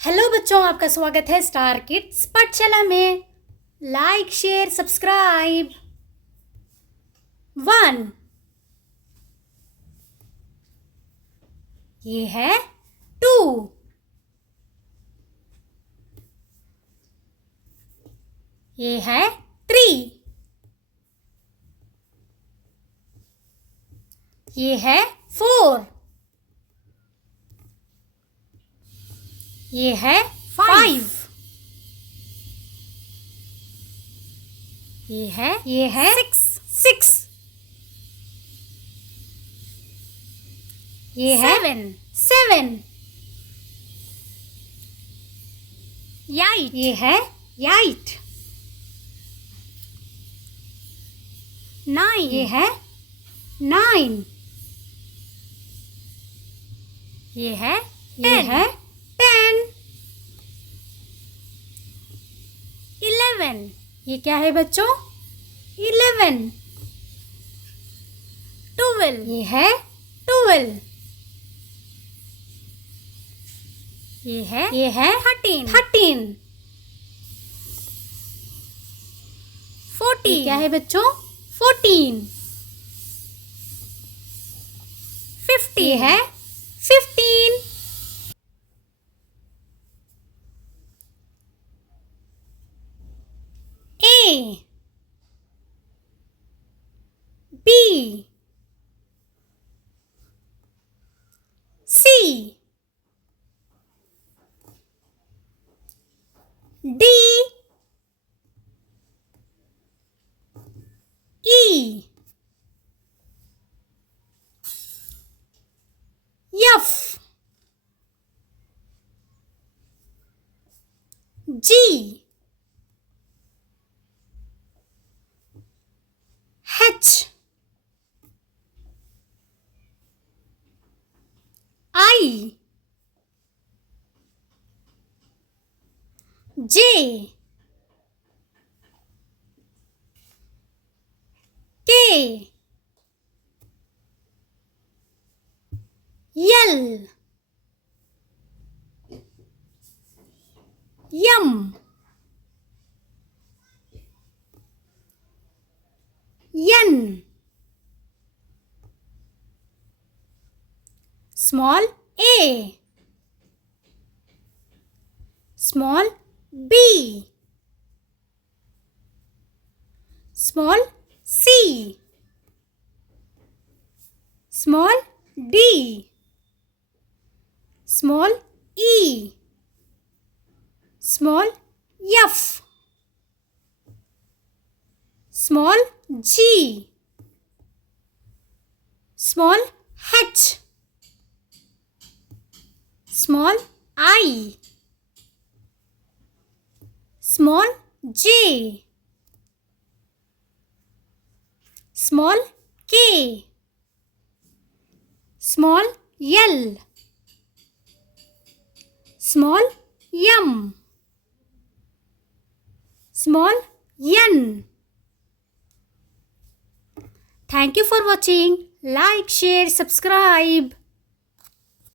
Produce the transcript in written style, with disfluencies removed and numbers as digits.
Hello बच्चों, आपका स्वागत है स्टार किड्स पाठशाला में। Like, share, subscribe. 1 ये है 2 ये है 3 ये है 4 ये है 5 ये है 6 ये है 7 ये है 8 9 ये है 9 ये है 10 11 ये क्या है बच्चों? 11 12 ये है 12 ये है 13 14 ये क्या है बच्चों? 14 50 ये है 15 A B C D E F G H I J K L M N small a small b small c small d small e small f small g small h small I small j small k small l small m small n. Thank you for watching. Like, share, subscribe.